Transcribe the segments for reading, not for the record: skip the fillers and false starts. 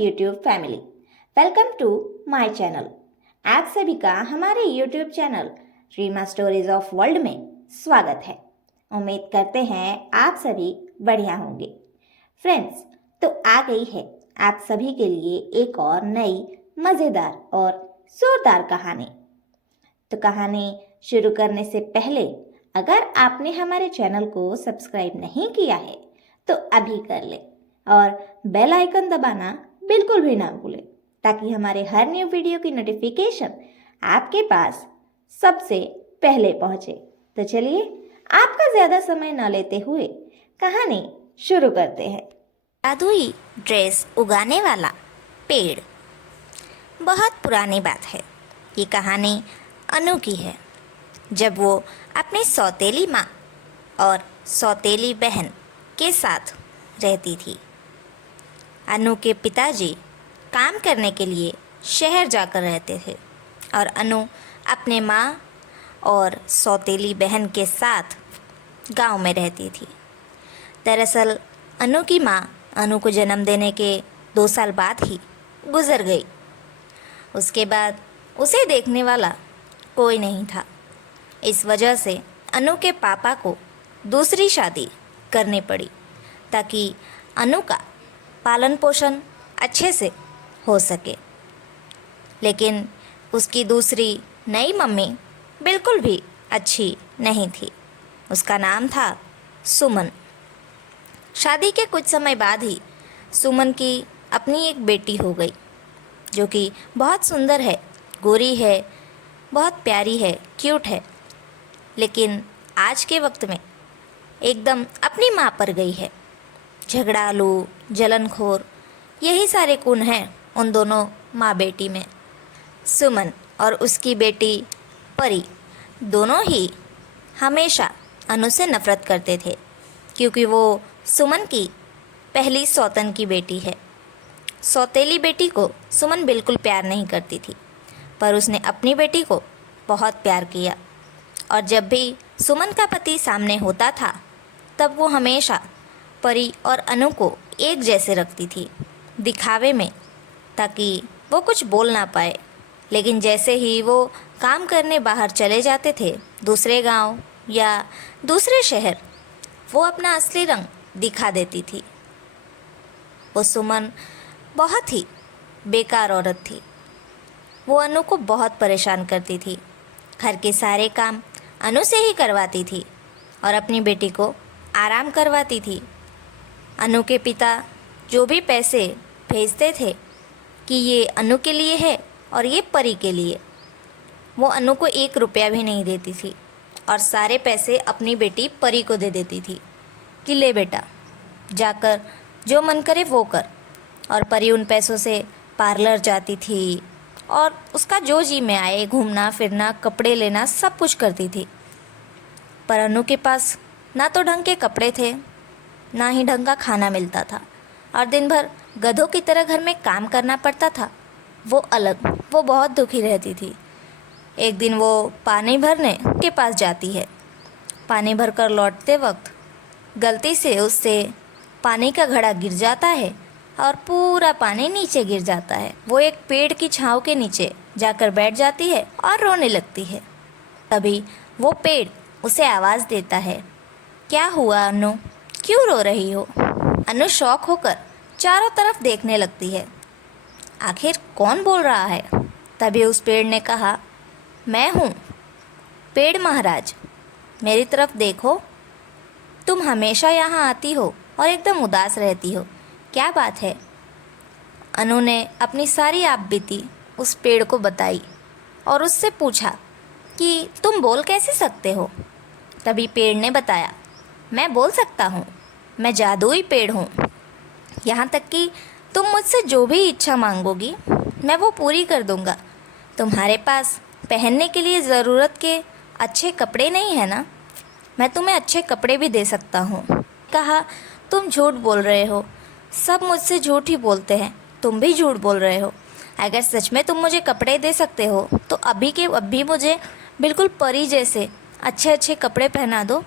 YouTube family, welcome to my channel. आप सभी का हमारे YouTube channel Reema stories of world में स्वागत है। उम्मीद करते हैं आप सभी बढ़िया होंगे। फ्रेंड्स, तो आ गई है आप सभी के लिए एक और नई मज़ेदार और जोरदार कहानी। तो कहानी शुरू करने से पहले अगर आपने हमारे चैनल को सब्सक्राइब नहीं किया है तो अभी कर ले और बेल आइकन दबाना बिल्कुल भी ना भूलें, ताकि हमारे हर न्यू वीडियो की नोटिफिकेशन आपके पास सबसे पहले पहुंचे। तो चलिए आपका ज़्यादा समय न लेते हुए कहानी शुरू करते हैं। जादुई ड्रेस उगाने वाला पेड़। बहुत पुरानी बात है। ये कहानी अनु की है, जब वो अपनी सौतेली माँ और सौतेली बहन के साथ रहती थी। अनु के पिताजी काम करने के लिए शहर जाकर रहते थे और अनु अपने माँ और सौतेली बहन के साथ गांव में रहती थी। दरअसल अनु की माँ अनु को जन्म देने के 2 साल बाद ही गुजर गई। उसके बाद उसे देखने वाला कोई नहीं था। इस वजह से अनु के पापा को दूसरी शादी करनी पड़ी, ताकि अनु का पालन पोषण अच्छे से हो सके। लेकिन उसकी दूसरी नई मम्मी बिल्कुल भी अच्छी नहीं थी। उसका नाम था सुमन। शादी के कुछ समय बाद ही सुमन की अपनी एक बेटी हो गई, जो कि बहुत सुंदर है, गोरी है, बहुत प्यारी है, क्यूट है। लेकिन आज के वक्त में एकदम अपनी माँ पर गई है। झगड़ालू, जलनखोर, यही सारे गुण हैं उन दोनों माँ बेटी में। सुमन और उसकी बेटी परी दोनों ही हमेशा अनु से नफ़रत करते थे, क्योंकि वो सुमन की पहली सौतन की बेटी है। सौतेली बेटी को सुमन बिल्कुल प्यार नहीं करती थी, पर उसने अपनी बेटी को बहुत प्यार किया। और जब भी सुमन का पति सामने होता था, तब वो हमेशा परी और अनु को एक जैसे रखती थी, दिखावे में, ताकि वो कुछ बोल ना पाए। लेकिन जैसे ही वो काम करने बाहर चले जाते थे, दूसरे गांव या दूसरे शहर, वो अपना असली रंग दिखा देती थी। वो सुमन बहुत ही बेकार औरत थी। वो अनु को बहुत परेशान करती थी। घर के सारे काम अनु से ही करवाती थी और अपनी बेटी को आराम करवाती थी। अनु के पिता जो भी पैसे भेजते थे कि ये अनु के लिए है और ये परी के लिए, वो अनु को 1 रुपया भी नहीं देती थी और सारे पैसे अपनी बेटी परी को दे देती थी कि ले बेटा, जाकर जो मन करे वो कर। और परी उन पैसों से पार्लर जाती थी और उसका जो जी में आए, घूमना फिरना, कपड़े लेना, सब कुछ करती थी। पर अनु के पास ना तो ढंग के कपड़े थे, ना ही ढंग का खाना मिलता था, और दिन भर गधों की तरह घर में काम करना पड़ता था। वो अलग, वो बहुत दुखी रहती थी। एक दिन वो पानी भरने के पास जाती है। पानी भरकर लौटते वक्त गलती से उससे पानी का घड़ा गिर जाता है और पूरा पानी नीचे गिर जाता है। वो एक पेड़ की छांव के नीचे जाकर बैठ जाती है और रोने लगती है। तभी वो पेड़ उसे आवाज़ देता है, क्या हुआ अनु, क्यों रो रही हो? अनु शौक होकर चारों तरफ देखने लगती है, आखिर कौन बोल रहा है। तभी उस पेड़ ने कहा, मैं हूँ पेड़ महाराज, मेरी तरफ देखो। तुम हमेशा यहाँ आती हो और एकदम उदास रहती हो, क्या बात है? अनु ने अपनी सारी आपबीती उस पेड़ को बताई और उससे पूछा कि तुम बोल कैसे सकते हो? तभी पेड़ ने बताया, मैं बोल सकता हूँ, मैं जादुई पेड़ हूँ। यहाँ तक कि तुम मुझसे जो भी इच्छा मांगोगी मैं वो पूरी कर दूँगा। तुम्हारे पास पहनने के लिए ज़रूरत के अच्छे कपड़े नहीं है ना? मैं तुम्हें अच्छे कपड़े भी दे सकता हूँ। कहा, तुम झूठ बोल रहे हो, सब मुझसे झूठ ही बोलते हैं, तुम भी झूठ बोल रहे हो। अगर सच में तुम मुझे कपड़े दे सकते हो तो अभी के अभी मुझे बिल्कुल परी जैसे अच्छे अच्छे कपड़े पहना दो।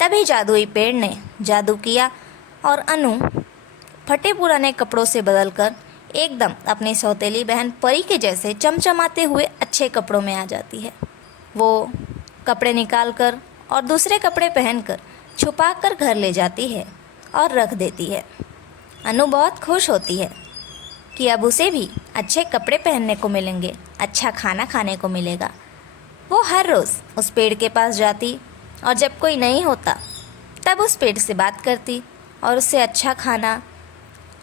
तभी जादुई पेड़ ने जादू किया और अनु फटे पुराने कपड़ों से बदलकर एकदम अपनी सौतेली बहन परी के जैसे चमचमाते हुए अच्छे कपड़ों में आ जाती है। वो कपड़े निकाल कर और दूसरे कपड़े पहनकर छुपा कर घर ले जाती है और रख देती है। अनु बहुत खुश होती है कि अब उसे भी अच्छे कपड़े पहनने को मिलेंगे, अच्छा खाना खाने को मिलेगा। वो हर रोज़ उस पेड़ के पास जाती और जब कोई नहीं होता तब उस पेड़ से बात करती और उससे अच्छा खाना,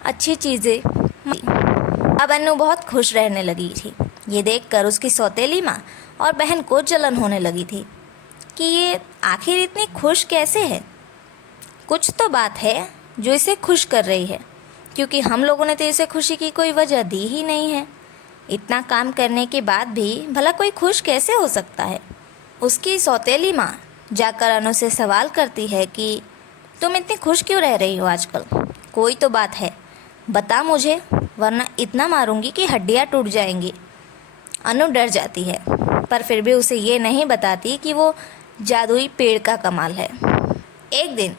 अच्छी चीज़ें। अब अनु बहुत खुश रहने लगी थी। ये देखकर उसकी सौतेली माँ और बहन को जलन होने लगी थी कि ये आखिर इतनी खुश कैसे है। कुछ तो बात है जो इसे खुश कर रही है, क्योंकि हम लोगों ने तो इसे खुशी की कोई वजह दी ही नहीं है। इतना काम करने के बाद भी भला कोई खुश कैसे हो सकता है। उसकी सौतेली माँ जाकर अनु से सवाल करती है कि तुम इतनी खुश क्यों रह रही हो आजकल, कोई तो बात है, बता मुझे, वरना इतना मारूंगी कि हड्डियाँ टूट जाएंगी। अनु डर जाती है, पर फिर भी उसे ये नहीं बताती कि वो जादुई पेड़ का कमाल है। एक दिन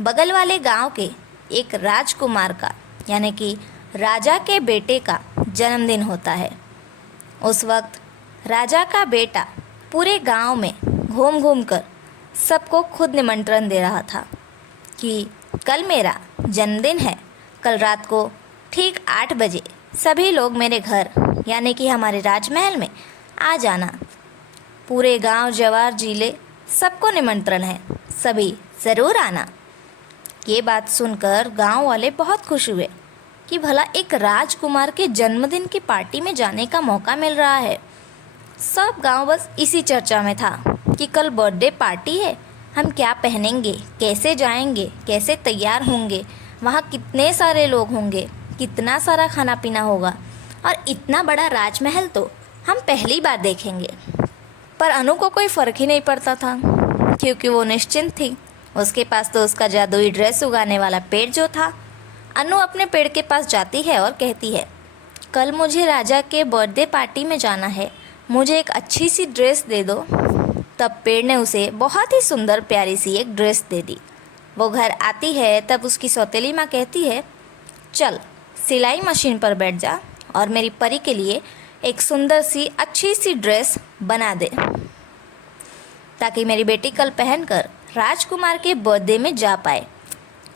बगल वाले गांव के एक राजकुमार का, यानी कि राजा के बेटे का जन्मदिन होता है। उस वक्त राजा का बेटा पूरे गांव में घूम घूम कर सबको खुद निमंत्रण दे रहा था कि कल मेरा जन्मदिन है, कल रात को ठीक 8 बजे सभी लोग मेरे घर, यानी कि हमारे राजमहल में आ जाना। पूरे गांव, जवार, जिले सबको निमंत्रण है, सभी ज़रूर आना। ये बात सुनकर गांव वाले बहुत खुश हुए कि भला एक राजकुमार के जन्मदिन की पार्टी में जाने का मौका मिल रहा है। सब गांव बस इसी चर्चा में था कि कल बर्थडे पार्टी है, हम क्या पहनेंगे, कैसे जाएंगे, कैसे तैयार होंगे, वहाँ कितने सारे लोग होंगे, कितना सारा खाना पीना होगा, और इतना बड़ा राजमहल तो हम पहली बार देखेंगे। पर अनु को कोई फ़र्क ही नहीं पड़ता था, क्योंकि वो निश्चिंत थी। उसके पास तो उसका जादुई ड्रेस उगाने वाला पेड़ जो था। अनु अपने पेड़ के पास जाती है और कहती है, कल मुझे राजा के बर्थडे पार्टी में जाना है, मुझे एक अच्छी सी ड्रेस दे दो। तब पेड़ ने उसे बहुत ही सुंदर प्यारी सी एक ड्रेस दे दी। वो घर आती है तब उसकी सौतेली माँ कहती है, चल सिलाई मशीन पर बैठ जा और मेरी परी के लिए एक सुंदर सी अच्छी सी ड्रेस बना दे, ताकि मेरी बेटी कल पहनकर राजकुमार के बर्थडे में जा पाए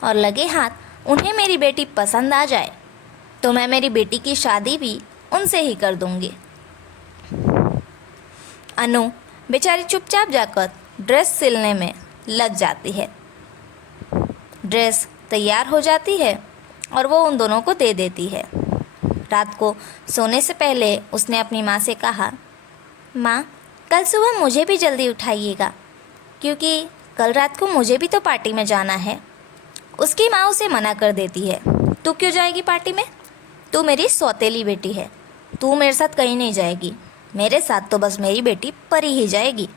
और लगे हाथ उन्हें मेरी बेटी पसंद आ जाए तो मैं मेरी बेटी की शादी भी उनसे ही कर दूंगी। अनु बेचारी चुपचाप जाकर ड्रेस सिलने में लग जाती है। ड्रेस तैयार हो जाती है और वो उन दोनों को दे देती है। रात को सोने से पहले उसने अपनी माँ से कहा, माँ कल सुबह मुझे भी जल्दी उठाइएगा, क्योंकि कल रात को मुझे भी तो पार्टी में जाना है। उसकी माँ उसे मना कर देती है, तू क्यों जाएगी पार्टी में, तू मेरी सौतेली बेटी है, तू मेरे साथ कहीं नहीं जाएगी, मेरे साथ तो बस मेरी बेटी परी ही जाएगी,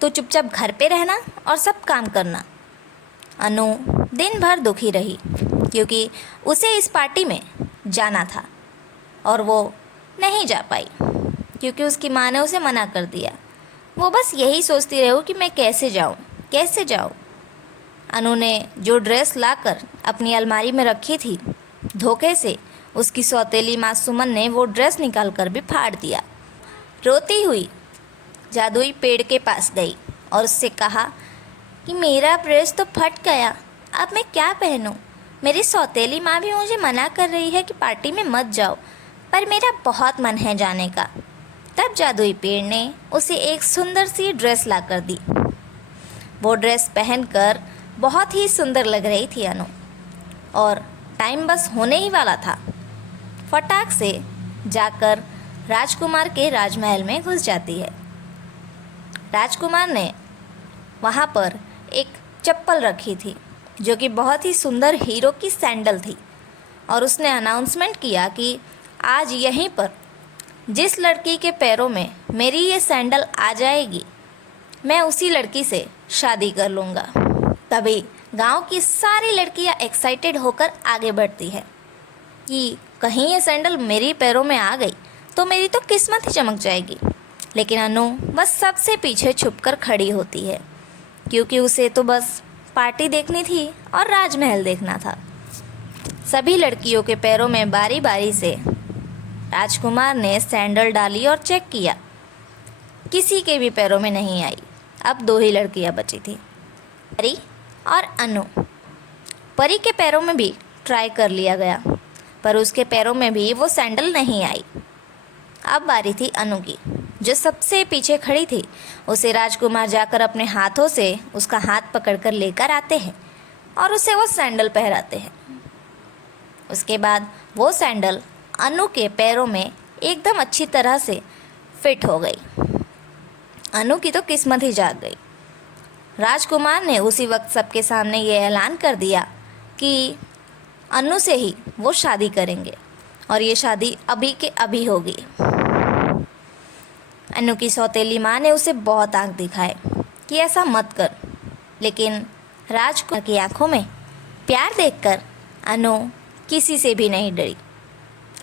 तो चुपचाप घर पे रहना और सब काम करना। अनु दिन भर दुखी रही, क्योंकि उसे इस पार्टी में जाना था और वो नहीं जा पाई, क्योंकि उसकी माँ ने उसे मना कर दिया। वो बस यही सोचती रही कि मैं कैसे जाऊँ। अनु ने जो ड्रेस लाकर अपनी अलमारी में रखी थी, धोखे से उसकी सौतेली माँ सुमन ने वो ड्रेस निकाल कर भी फाड़ दिया। रोती हुई जादुई पेड़ के पास गई और उससे कहा कि मेरा ड्रेस तो फट गया, अब मैं क्या पहनूं? मेरी सौतेली माँ भी मुझे मना कर रही है कि पार्टी में मत जाओ, पर मेरा बहुत मन है जाने का। तब जादुई पेड़ ने उसे एक सुंदर सी ड्रेस ला कर दी। वो ड्रेस पहनकर बहुत ही सुंदर लग रही थी अनु, और टाइम बस होने ही वाला था। फटाक से जाकर राजकुमार के राजमहल में घुस जाती है। राजकुमार ने वहाँ पर एक चप्पल रखी थी, जो कि बहुत ही सुंदर हीरो की सैंडल थी, और उसने अनाउंसमेंट किया कि आज यहीं पर जिस लड़की के पैरों में मेरी ये सैंडल आ जाएगी, मैं उसी लड़की से शादी कर लूँगा। तभी गांव की सारी लड़कियां एक्साइटेड होकर आगे बढ़ती है कि कहीं ये सैंडल मेरी पैरों में आ गई तो मेरी तो किस्मत ही चमक जाएगी। लेकिन अनु बस सबसे पीछे छुपकर खड़ी होती है, क्योंकि उसे तो बस पार्टी देखनी थी और राजमहल देखना था। सभी लड़कियों के पैरों में बारी बारी से राजकुमार ने सैंडल डाली और चेक किया। किसी के भी पैरों में नहीं आई। अब 2 ही लड़कियां बची थी, परी और अनु। परी के पैरों में भी ट्राई कर लिया गया, पर उसके पैरों में भी वो सैंडल नहीं आई। अब बारी थी अनु की, जो सबसे पीछे खड़ी थी। उसे राजकुमार जाकर अपने हाथों से उसका हाथ पकड़कर लेकर आते हैं और उसे वो सैंडल पहनाते हैं। उसके बाद वो सैंडल अनु के पैरों में एकदम अच्छी तरह से फिट हो गई। अनु की तो किस्मत ही जाग गई। राजकुमार ने उसी वक्त सबके सामने ये ऐलान कर दिया कि अनु से ही वो शादी करेंगे और ये शादी अभी के अभी होगी। अनु की सौतेली माँ ने उसे बहुत आंख दिखाए कि ऐसा मत कर, लेकिन राजकुमार की आंखों में प्यार देखकर अनु किसी से भी नहीं डरी।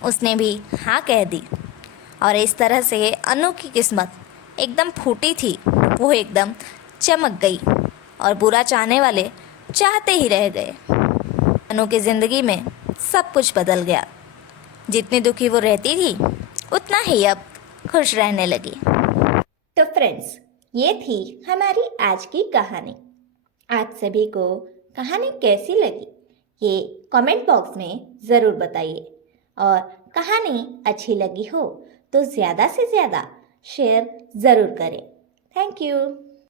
उसने भी हाँ कह दी और इस तरह से अनु की किस्मत एकदम फूटी थी, वो एकदम चमक गई और बुरा चाहने वाले चाहते ही रह गए। अनु की ज़िंदगी में सब कुछ बदल गया। जितनी दुखी वो रहती थी, उतना ही अब खुश रहने लगी। तो फ्रेंड्स, ये थी हमारी आज की कहानी। आप सभी को कहानी कैसी लगी ये कमेंट बॉक्स में ज़रूर बताइए, और कहानी अच्छी लगी हो तो ज़्यादा से ज़्यादा शेयर ज़रूर करें। Thank you.